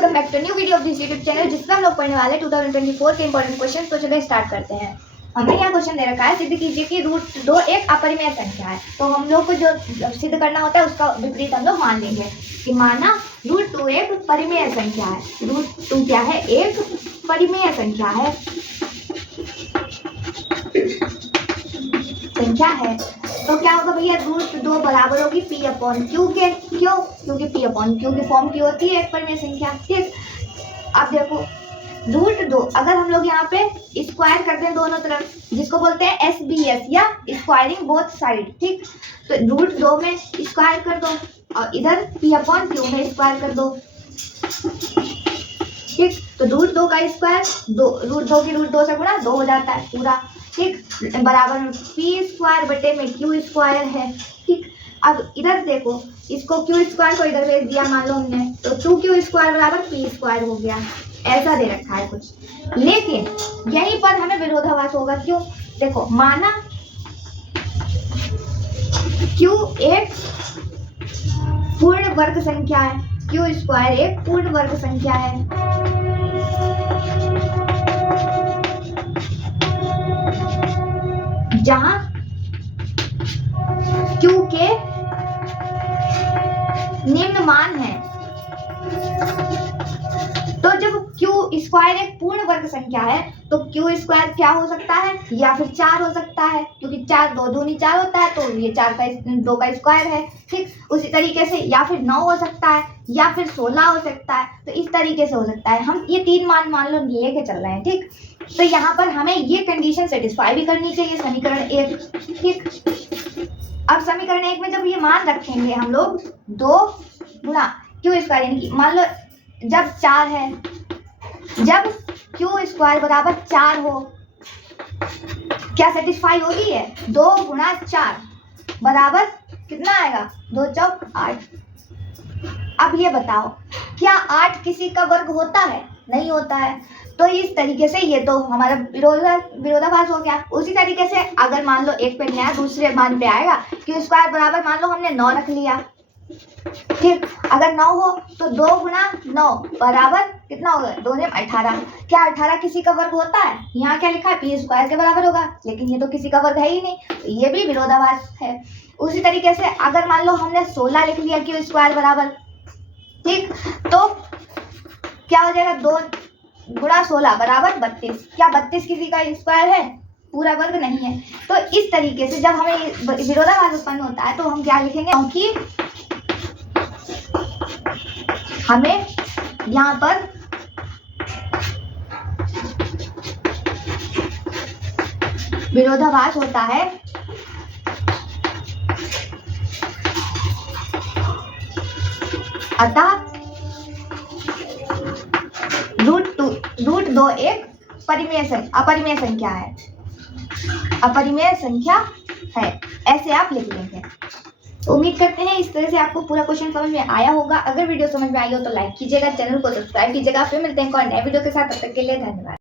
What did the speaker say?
Welcome back to new video of this YouTube channel, जिसमें हम लोग पढ़ने वाले 2024 के इंपॉर्टेंट क्वेश्चन। तो चलिए स्टार्ट करते हैं। हमें यहाँ क्वेश्चन दे रखा है, सिद्ध कीजिए कि √2 एक अपरिमेय संख्या है। तो हम लोग को जो सिद्ध करना होता है उसका विपरीत हम लोग मान लेंगे कि माना √2 एक परिमेय संख्या है। √2 क्या है? एक परिमेय संख्या है। तो क्या होगा भैया? √2 बराबर होगी P/Q के। क्यों? क्योंकि P/Q की फॉर्म की होती है एक परिमेय संख्या। ठीक, अब देखो √2 अगर हम लोग यहाँ पे स्क्वायर करते हैं दोनों तरफ, जिसको बोलते हैं SBS या स्क्वायरिंग बोथ साइड। ठीक, तो √2 में स्क्वायर कर दो और इधर P/Q में स्क्वायर कर दो। ठीक, तो √2 का स्क्वायर √2 की √2 से गुणा 2 हो जाता है पूरा। ठीक, बराबर P² बटे में Q² है। ठीक, अब इधर देखो, इसको Q² को इधर भेज दिया मान लो हमने, तो 2Q² बराबर P² हो गया। ऐसा दे रखा है कुछ, लेकिन यहीं पर हमें विरोधाभास होगा। क्यों? देखो माना Q एक पूर्ण वर्ग संख्या है, Q² एक पूर्ण वर्ग संख्या है। जहां Q के निम्न मान है, तो जब Q² एक पूर्ण वर्ग संख्या है तो Q² क्या हो सकता है? या फिर 4 हो सकता है, क्योंकि 4 2 दूनी 4 होता है, तो ये 2 का स्क्वायर है। ठीक, उसी तरीके से या फिर 9 हो सकता है या फिर 16 हो सकता है। तो इस तरीके से हो सकता है। हम ये 3 मान लो लेके चल रहे हैं। ठीक, तो यहाँ पर हमें ये कंडीशन सेटिस्फाई भी करनी चाहिए, समीकरण 1। ठीक, अब समीकरण 1 में जब ये मान रखेंगे हम लोग 2 गुणा Q² यानी कि मान लो जब 4 है, जब Q² बराबर 4 हो, क्या सेटिस्फाई होगी है? 2 गुणा 4 बराबर कितना आएगा? 2 चौक 8। अब ये बताओ, क्या 8 किसी का वर्ग होता है? नहीं होता है। तो इस तरीके से ये तो हमारा विरोधाभास हो गया। उसी तरीके से अगर मान लो एक पे नहीं आया, दूसरे मान पे आएगा। Q² बराबर मान लो हमने 9 रख लिया। ठीक, अगर 9 हो तो 2 गुणा 9 बराबर कितना होगा? 2 ने 18। क्या 18 किसी का वर्ग होता है? यहाँ क्या लिखा है? P² के बराबर होगा, लेकिन ये तो किसी का वर्ग है ही नहीं, तो ये भी विरोधाभास है। उसी तरीके से अगर मान लो हमने 16 लिख लिया Q² बराबर, ठीक, तो क्या हो जाएगा? 2 गुणा 16 बराबर 32। क्या 32 किसी का स्क्वायर है? पूरा वर्ग नहीं है। तो इस तरीके से जब हमें विरोधाभास उत्पन्न होता है तो हम क्या लिखेंगे? क्योंकि हमें यहाँ पर विरोधाभास होता है, अतः √2 एक अपरिमेय संख्या है। अपरिमेय संख्या है, ऐसे आप लिख लेंगे। उम्मीद करते हैं इस तरह से आपको पूरा क्वेश्चन समझ में आया होगा। अगर वीडियो समझ में आई हो तो लाइक कीजिएगा, चैनल को सब्सक्राइब कीजिएगा। फिर मिलते हैं एक और नए वीडियो के साथ, तब तक के लिए धन्यवाद।